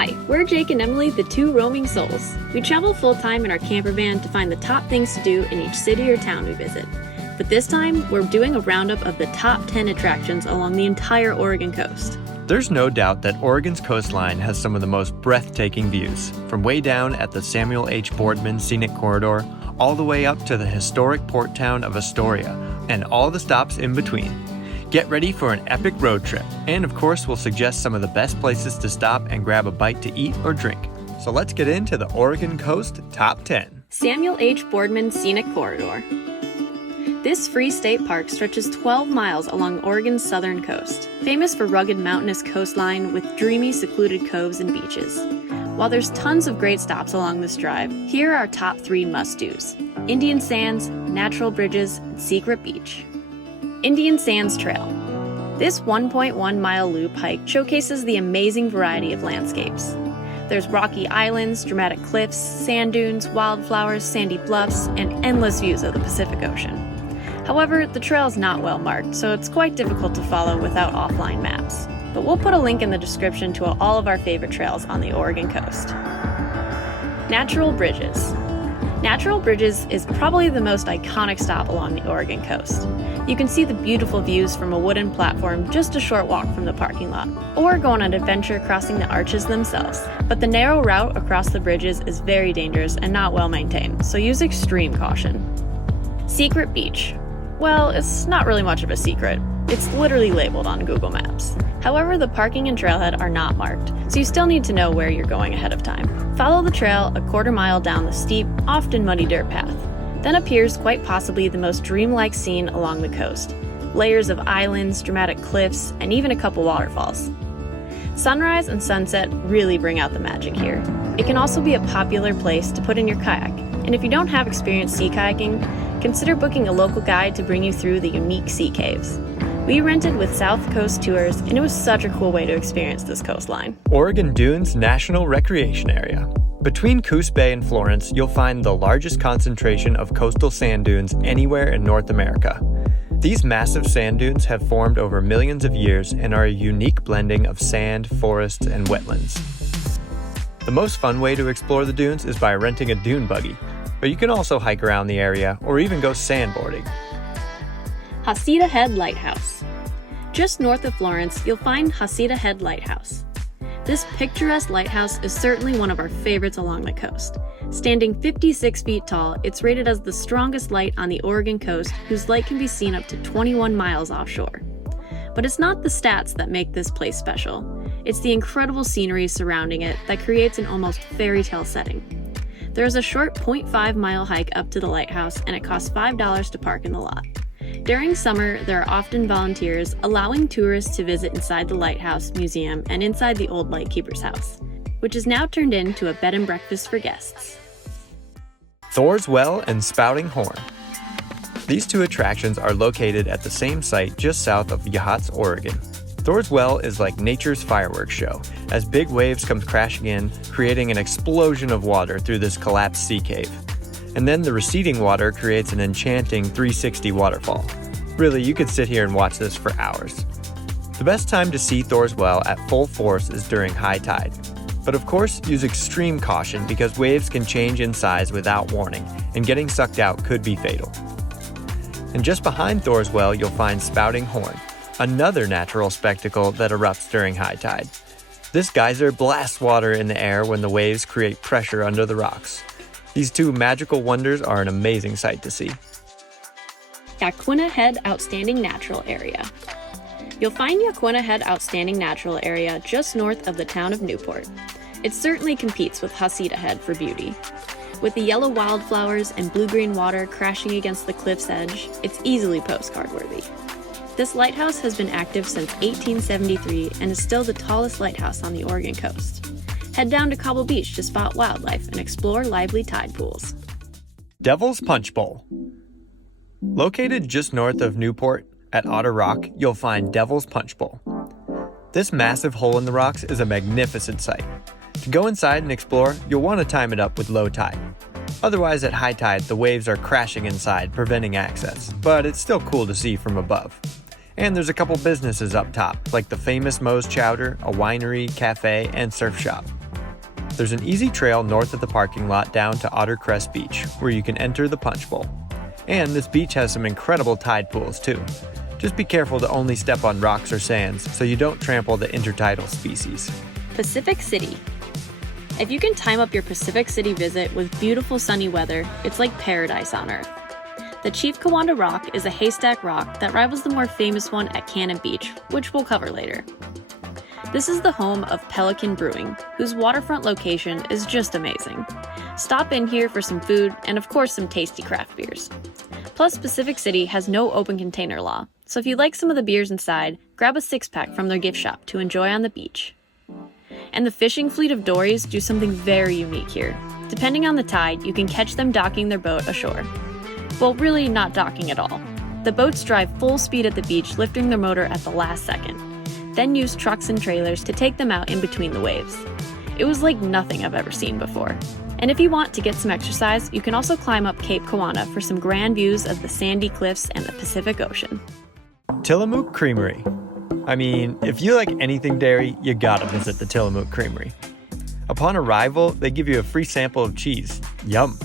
Hi, we're Jake and Emily, the two roaming souls. We travel full-time in our camper van to find the top things to do in each city or town we visit. But this time, we're doing a roundup of the top 10 attractions along the entire Oregon coast. There's no doubt that Oregon's coastline has some of the most breathtaking views, from way down at the Samuel H. Boardman Scenic Corridor, all the way up to the historic port town of Astoria, and all the stops in between. Get ready for an epic road trip, and of course we'll suggest some of the best places to stop and grab a bite to eat or drink. So let's get into the Oregon Coast Top 10. Samuel H. Boardman Scenic Corridor. This free state park stretches 12 miles along Oregon's southern coast, famous for rugged mountainous coastline with dreamy secluded coves and beaches. While there's tons of great stops along this drive, here are our top 3 must-dos: Indian Sands, Natural Bridges, and Secret Beach. Indian Sands Trail. This 1.1-mile loop hike showcases the amazing variety of landscapes. There's rocky islands, dramatic cliffs, sand dunes, wildflowers, sandy bluffs, and endless views of the Pacific Ocean. However, the trail is not well marked, so it's quite difficult to follow without offline maps. But we'll put a link in the description to all of our favorite trails on the Oregon coast. Natural Bridges. Natural Bridges is probably the most iconic stop along the Oregon coast. You can see the beautiful views from a wooden platform just a short walk from the parking lot, or go on an adventure crossing the arches themselves. But the narrow route across the bridges is very dangerous and not well maintained, so use extreme caution. Secret Beach. Well, it's not really much of a secret. It's literally labeled on Google Maps. However, the parking and trailhead are not marked, so you still need to know where you're going ahead of time. Follow the trail a quarter mile down the steep, often muddy dirt path. Then appears quite possibly the most dreamlike scene along the coast. Layers of islands, dramatic cliffs, and even a couple waterfalls. Sunrise and sunset really bring out the magic here. It can also be a popular place to put in your kayak, and if you don't have experience sea kayaking, consider booking a local guide to bring you through the unique sea caves. We rented with South Coast Tours, and it was such a cool way to experience this coastline. Oregon Dunes National Recreation Area. Between Coos Bay and Florence, you'll find the largest concentration of coastal sand dunes anywhere in North America. These massive sand dunes have formed over millions of years and are a unique blending of sand, forests, and wetlands. The most fun way to explore the dunes is by renting a dune buggy, but you can also hike around the area or even go sandboarding. Heceta Head Lighthouse. Just north of Florence, you'll find Heceta Head Lighthouse. This picturesque lighthouse is certainly one of our favorites along the coast. Standing 56 feet tall, it's rated as the strongest light on the Oregon coast, whose light can be seen up to 21 miles offshore. But it's not the stats that make this place special. It's the incredible scenery surrounding it that creates an almost fairy tale setting. There is a short 0.5-mile hike up to the lighthouse, and it costs $5 to park in the lot. During summer, there are often volunteers allowing tourists to visit inside the Lighthouse Museum and inside the old Lightkeeper's house, which is now turned into a bed and breakfast for guests. Thors Well and Spouting Horn. These two attractions are located at the same site just south of Yachts, Oregon. Thors Well is like nature's fireworks show, as big waves come crashing in, creating an explosion of water through this collapsed sea cave. And then the receding water creates an enchanting 360 waterfall. Really, you could sit here and watch this for hours. The best time to see Thors Well at full force is during high tide. But of course, use extreme caution because waves can change in size without warning, and getting sucked out could be fatal. And just behind Thors Well, you'll find Spouting Horn, another natural spectacle that erupts during high tide. This geyser blasts water in the air when the waves create pressure under the rocks. These two magical wonders are an amazing sight to see. Yaquina Head Outstanding Natural Area. You'll find Yaquina Head Outstanding Natural Area just north of the town of Newport. It certainly competes with Heceta Head for beauty. With the yellow wildflowers and blue-green water crashing against the cliff's edge, it's easily postcard-worthy. This lighthouse has been active since 1873 and is still the tallest lighthouse on the Oregon coast. Head down to Cobble Beach to spot wildlife and explore lively tide pools. Devil's Punch Bowl. Located just north of Newport, at Otter Rock, you'll find Devil's Punch Bowl. This massive hole in the rocks is a magnificent sight. To go inside and explore, you'll want to time it up with low tide. Otherwise, at high tide, the waves are crashing inside, preventing access, but it's still cool to see from above. And there's a couple businesses up top, like the famous Moe's Chowder, a winery, cafe, and surf shop. There's an easy trail north of the parking lot down to Otter Crest Beach, where you can enter the Punch Bowl. And this beach has some incredible tide pools too. Just be careful to only step on rocks or sands so you don't trample the intertidal species. Pacific City. If you can time up your Pacific City visit with beautiful sunny weather, it's like paradise on Earth. The Chief Kiwanda Rock is a haystack rock that rivals the more famous one at Cannon Beach, which we'll cover later. This is the home of Pelican Brewing, whose waterfront location is just amazing. Stop in here for some food and of course some tasty craft beers. Plus, Pacific City has no open container law, so if you like some of the beers inside, grab a six-pack from their gift shop to enjoy on the beach. And the fishing fleet of dories do something very unique here. Depending on the tide, you can catch them docking their boat ashore. Well, really not docking at all. The boats drive full speed at the beach, lifting their motor at the last second, then use trucks and trailers to take them out in between the waves. It was like nothing I've ever seen before. And if you want to get some exercise, you can also climb up Cape Kiwanda for some grand views of the sandy cliffs and the Pacific Ocean. Tillamook Creamery. I mean, if you like anything dairy, you gotta visit the Tillamook Creamery. Upon arrival, they give you a free sample of cheese. Yum!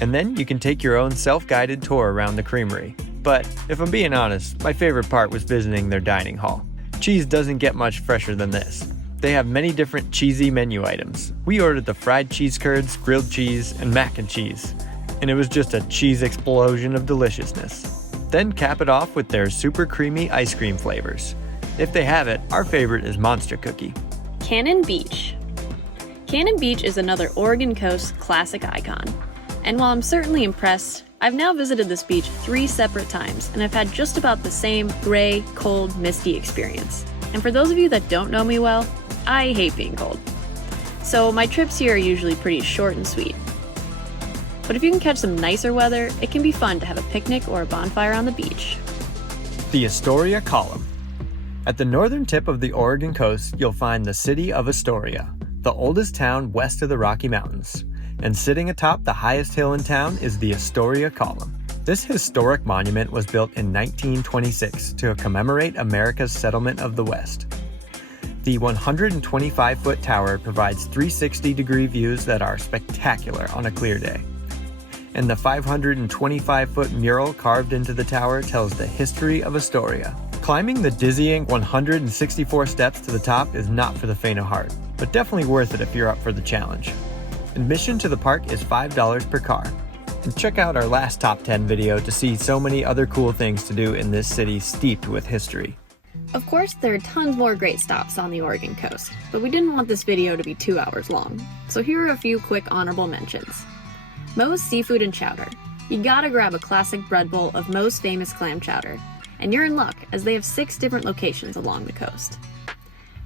And then you can take your own self-guided tour around the creamery. But if I'm being honest, my favorite part was visiting their dining hall. Cheese doesn't get much fresher than this. They have many different cheesy menu items. We ordered the fried cheese curds, grilled cheese, and mac and cheese. And it was just a cheese explosion of deliciousness. Then cap it off with their super creamy ice cream flavors. If they have it, our favorite is Monster Cookie. Cannon Beach. Cannon Beach is another Oregon coast classic icon. And while I'm certainly impressed, I've now visited this beach 3 separate times, and I've had just about the same gray, cold, misty experience. And for those of you that don't know me well, I hate being cold. So my trips here are usually pretty short and sweet. But if you can catch some nicer weather, it can be fun to have a picnic or a bonfire on the beach. The Astoria Column. At the northern tip of the Oregon coast, you'll find the city of Astoria, the oldest town west of the Rocky Mountains. And sitting atop the highest hill in town is the Astoria Column. This historic monument was built in 1926 to commemorate America's settlement of the West. The 125-foot tower provides 360-degree views that are spectacular on a clear day. And the 525-foot mural carved into the tower tells the history of Astoria. Climbing the dizzying 164 steps to the top is not for the faint of heart, but definitely worth it if you're up for the challenge. Admission to the park is $5 per car. And check out our last Top 10 video to see so many other cool things to do in this city steeped with history. Of course, there are tons more great stops on the Oregon coast, but we didn't want this video to be 2 hours long, so here are a few quick honorable mentions. Moe's Seafood and Chowder. You gotta grab a classic bread bowl of Moe's famous clam chowder, and you're in luck as they have 6 different locations along the coast.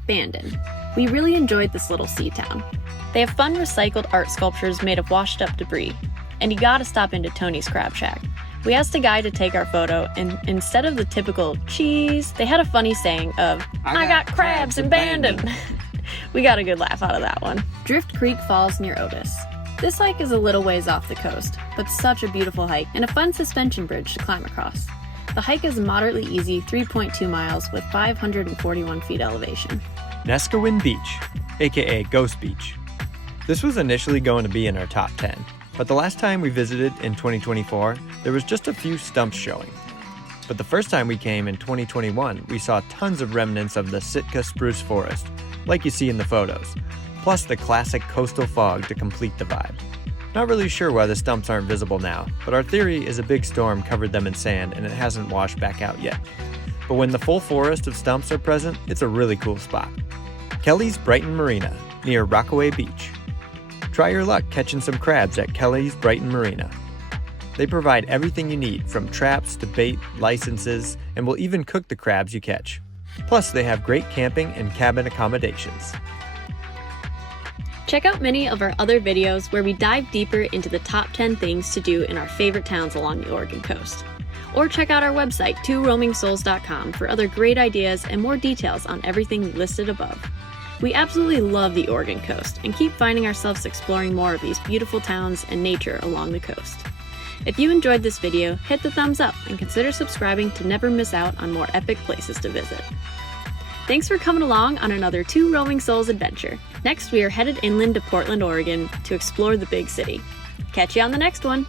Bandon. We really enjoyed this little sea town. They have fun recycled art sculptures made of washed up debris, and you gotta stop into Tony's Crab Shack. We asked a guy to take our photo, and instead of the typical cheese, they had a funny saying of, I got crabs in Bandon. We got a good laugh out of that one. Drift Creek Falls near Otis. This hike is a little ways off the coast, but such a beautiful hike and a fun suspension bridge to climb across. The hike is moderately easy, 3.2 miles with 541 feet elevation. Neskowin Beach, aka Ghost Beach. This was initially going to be in our top 10, but the last time we visited in 2024, there was just a few stumps showing. But the first time we came in 2021, we saw tons of remnants of the Sitka spruce forest, like you see in the photos, plus the classic coastal fog to complete the vibe. Not really sure why the stumps aren't visible now, but our theory is a big storm covered them in sand and it hasn't washed back out yet. But when the full forest of stumps are present, it's a really cool spot. Kelly's Brighton Marina, near Rockaway Beach. Try your luck catching some crabs at Kelly's Brighton Marina. They provide everything you need, from traps to bait, licenses, and will even cook the crabs you catch. Plus, they have great camping and cabin accommodations. Check out many of our other videos where we dive deeper into the top 10 things to do in our favorite towns along the Oregon coast. Or check out our website, tworoamingsouls.com, for other great ideas and more details on everything listed above. We absolutely love the Oregon coast and keep finding ourselves exploring more of these beautiful towns and nature along the coast. If you enjoyed this video, hit the thumbs up and consider subscribing to never miss out on more epic places to visit. Thanks for coming along on another Two Roaming Souls adventure. Next, we are headed inland to Portland, Oregon to explore the big city. Catch you on the next one!